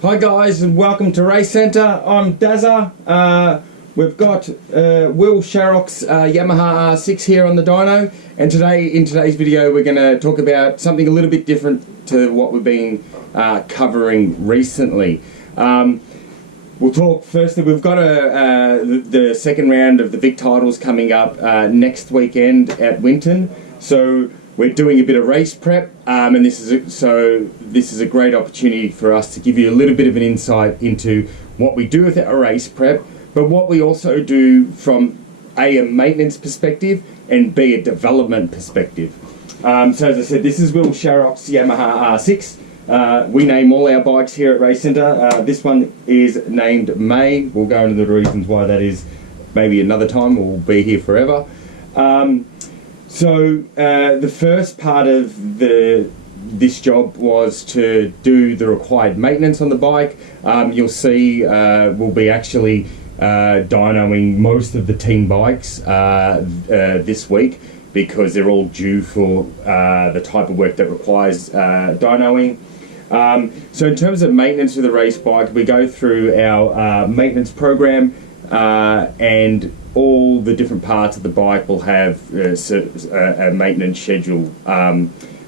Hi guys, and welcome to Race Centre. I'm DAZ. We've got Will Sharrock's Yamaha R6 here on the dyno, and in today's video we're going to talk about something a little bit different to what we've been covering recently. We'll talk firstly, we've got the second round of the Vic titles coming up next weekend at Winton, so we're doing a bit of race prep, and this is a great opportunity for us to give you a little bit of an insight into what we do with our race prep, but what we also do from a maintenance perspective and B, a development perspective. So as I said, this is Will Sharrock's Yamaha R6. We name all our bikes here at Race Centre. This one is named May. We'll go into the reasons why that is maybe another time. We'll be here forever. So the first part of this job was to do the required maintenance on the bike. You'll see we'll be actually dynoing most of the team bikes this week because they're all due for the type of work that requires dynoing. So in terms of maintenance of the race bike, we go through our maintenance program, and all the different parts of the bike will have a maintenance schedule.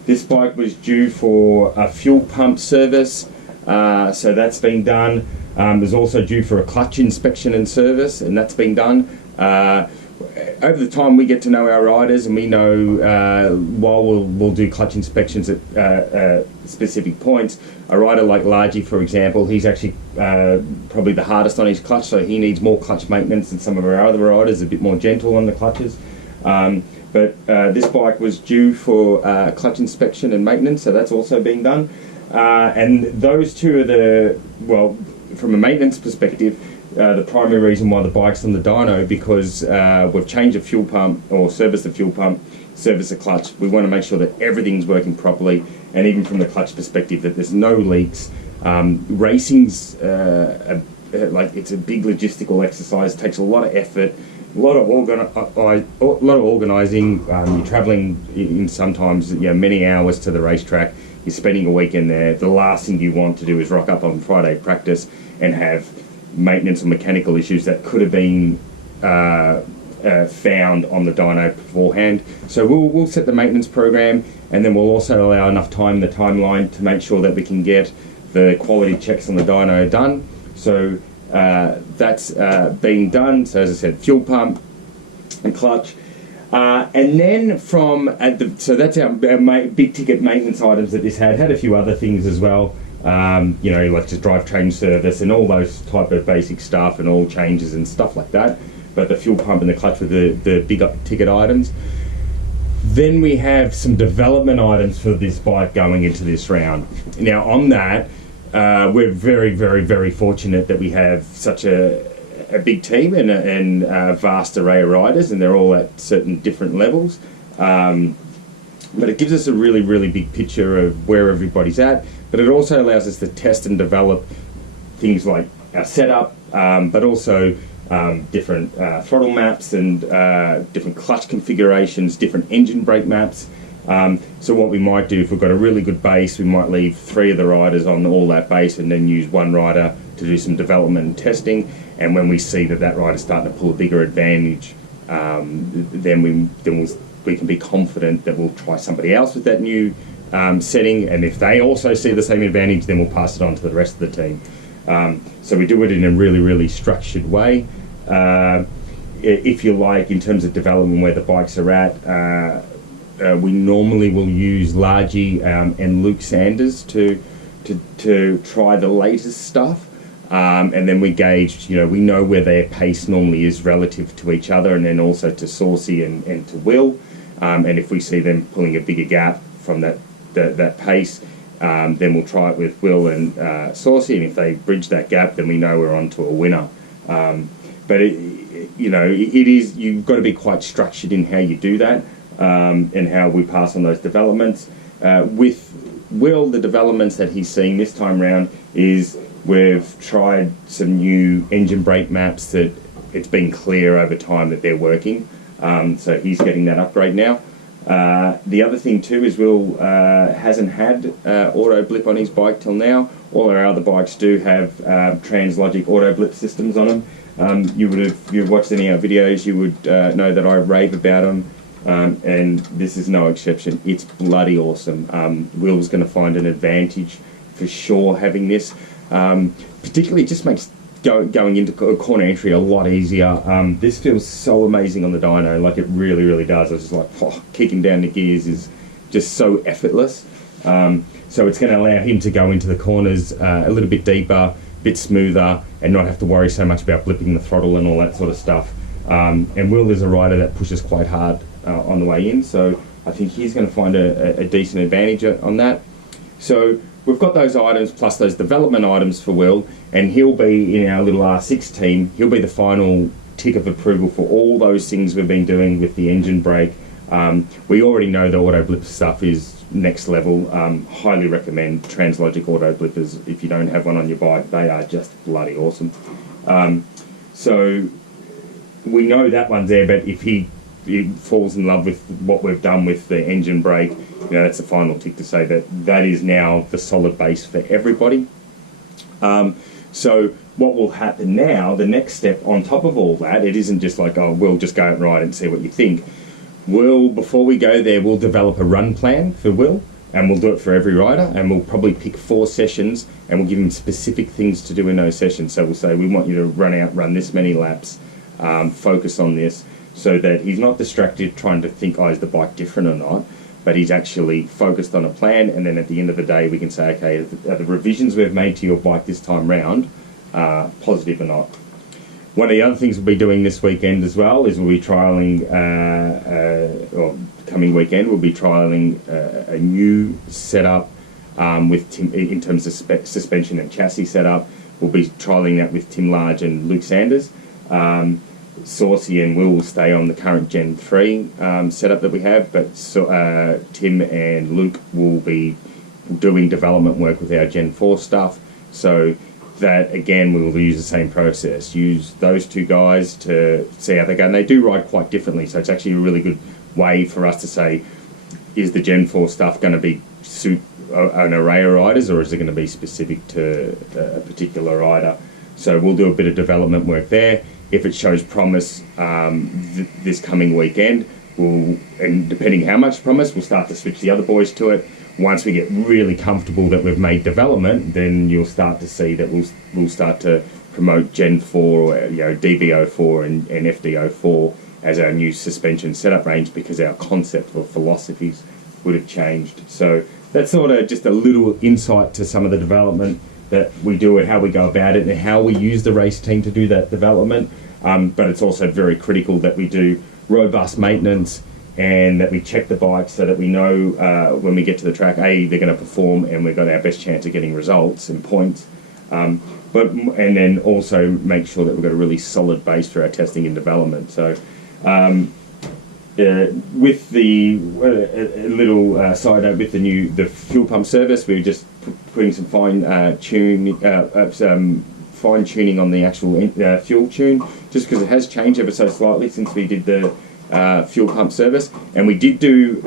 This bike was due for a fuel pump service, so that's been done. There's also due for a clutch inspection and service, and that's been done. Over the time we get to know our riders, and we know while we'll do clutch inspections at specific points. A rider like Largy, for example, he's actually probably the hardest on his clutch, so he needs more clutch maintenance than some of our other riders, a bit more gentle on the clutches. But this bike was due for clutch inspection and maintenance, so that's also been done. And those two are from a maintenance perspective, the primary reason why the bike's on the dyno, because we've changed the fuel pump or serviced the fuel pump, serviced the clutch. We want to make sure that everything's working properly, and even from the clutch perspective that there's no leaks. Racing's it's a big logistical exercise. It takes a lot of effort, a lot of organising. You're travelling in sometimes many hours to the racetrack. You're spending a weekend there. The last thing you want to do is rock up on Friday practice and have maintenance or mechanical issues that could have been found on the dyno beforehand. So we'll set the maintenance program, and then we'll also allow enough time in the timeline to make sure that we can get the quality checks on the dyno done. So that's being done. So as I said, fuel pump and clutch. And then so that's our big ticket maintenance items that this had a few other things as well. Like just drivetrain service and all those type of basic stuff and all changes and stuff like that. But the fuel pump and the clutch were the big ticket items. Then we have some development items for this bike going into this round. Now on that, we're very, very, very fortunate that we have such a big team and a vast array of riders, and they're all at certain different levels. But it gives us a really, really big picture of where everybody's at. But it also allows us to test and develop things like our setup, but also different throttle maps and different clutch configurations, different engine brake maps. So what we might do, if we've got a really good base, we might leave 3 of the riders on all that base and then use one rider to do some development and testing. And when we see that rider's starting to pull a bigger advantage, then we can be confident that we'll try somebody else with that new setting, and if they also see the same advantage, then we'll pass it on to the rest of the team. So we do it in a really, really structured way. If you like, in terms of development where the bikes are at, we normally will use Largy and Luke Sanders to try the latest stuff, and then we gauge, we know where their pace normally is relative to each other, and then also to Saucy and to Will, and if we see them pulling a bigger gap from that pace, then we'll try it with Will and Saucy, and if they bridge that gap, then we know we're on to a winner. But you've got to be quite structured in how you do that, and how we pass on those developments. With Will, the developments that he's seeing this time round is we've tried some new engine brake maps that it's been clear over time that they're working. So he's getting that upgrade now. The other thing too is Will hasn't had auto blip on his bike till now, All our other bikes do have Translogic auto blip systems on them. If you've watched any of our videos, you would know that I rave about them, and this is no exception. It's bloody awesome. Will's going to find an advantage for sure having this. Particularly, it just makes going into corner entry a lot easier. This feels so amazing on the dyno, like it really, really does. I was just like, kicking down the gears is just so effortless. So it's going to allow him to go into the corners a little bit deeper, a bit smoother, and not have to worry so much about blipping the throttle and all that sort of stuff. And Will is a rider that pushes quite hard on the way in, so I think he's going to find a decent advantage on that. So we've got those items plus those development items for Will, and he'll be in our little R6 team. He'll be the final tick of approval for all those things we've been doing with the engine brake. We already know the auto blip stuff is next level. Highly recommend Translogic auto blippers. If you don't have one on your bike, they are just bloody awesome. So we know that one's there, but if he falls in love with what we've done with the engine brake, that's the final tick to say that that is now the solid base for everybody. So what will happen now, the next step on top of all that, it isn't just like, oh, we'll just go out and ride and see what you think. Before we go there, we'll develop a run plan for Will, and we'll do it for every rider, and we'll probably pick 4 sessions, and we'll give him specific things to do in those sessions. So we'll say, we want you to run this many laps, focus on this, so that he's not distracted trying to think, oh, is the bike different or not, but he's actually focused on a plan, and then at the end of the day, we can say, okay, are the revisions we've made to your bike this time round positive or not? One of the other things we'll be doing this weekend as well is we'll be trialling, or coming weekend, we'll be trialling a new setup with Tim, in terms of suspension and chassis setup. We'll be trialling that with Tim Large and Luke Sanders. Saucy and Will stay on the current Gen 3 setup that we have, but Tim and Luke will be doing development work with our Gen 4 stuff. So that, again, we will use the same process. Use those 2 guys to see how they go. And they do ride quite differently, so it's actually a really good way for us to say, is the Gen 4 stuff going to suit an array of riders, or is it going to be specific to a particular rider? So we'll do a bit of development work there. If it shows promise this coming weekend, and depending how much promise, we'll start to switch the other boys to it. Once we get really comfortable that we've made development, then you'll start to see that we'll start to promote Gen 4 or DB04 and FD04 as our new suspension setup range, because our concept or philosophies would have changed. So that's sort of just a little insight to some of the development that we do and how we go about it and how we use the race team to do that development. But it's also very critical that we do robust maintenance and that we check the bikes so that we know when we get to the track, A, they're going to perform and we've got our best chance of getting results and points. And then also make sure that we've got a really solid base for our testing and development. So with the little side note with the fuel pump service, we're just putting some fine tuning on the actual fuel tune, just because it has changed ever so slightly since we did the fuel pump service. And we did do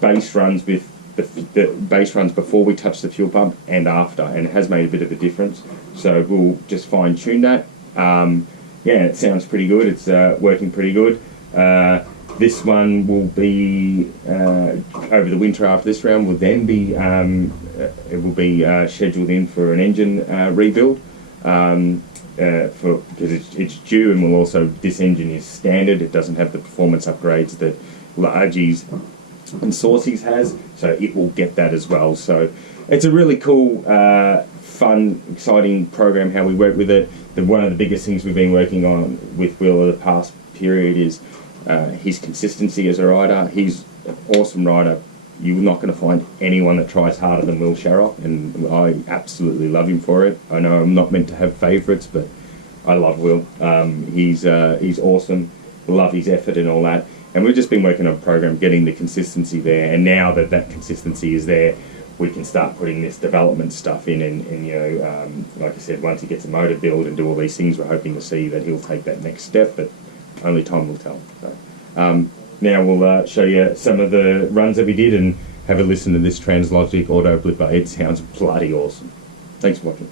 base runs with the base runs before we touched the fuel pump and after, and it has made a bit of a difference. So we'll just fine tune that. Yeah, it sounds pretty good. It's working pretty good. This one will be over the winter after this round. Will then be it will be scheduled in for an engine rebuild because it's due, and will also, this engine is standard. It doesn't have the performance upgrades that Largies and Saucy's has, so it will get that as well. So it's a really cool, fun, exciting program how we work with it. One of the biggest things we've been working on with Will over the past period is his consistency as a rider. He's an awesome rider. You're not going to find anyone that tries harder than Will Sharrock, and I absolutely love him for it. I know I'm not meant to have favourites, but I love Will. He's awesome. Love his effort and all that. And we've just been working on a program getting the consistency there, and now that that consistency is there, we can start putting this development stuff in, and like I said, once he gets a motor build and do all these things, we're hoping to see that he'll take that next step, but only time will tell. So, now we'll show you some of the runs that we did, and have a listen to this Translogic Auto Blipper. It sounds bloody awesome. Thanks for watching.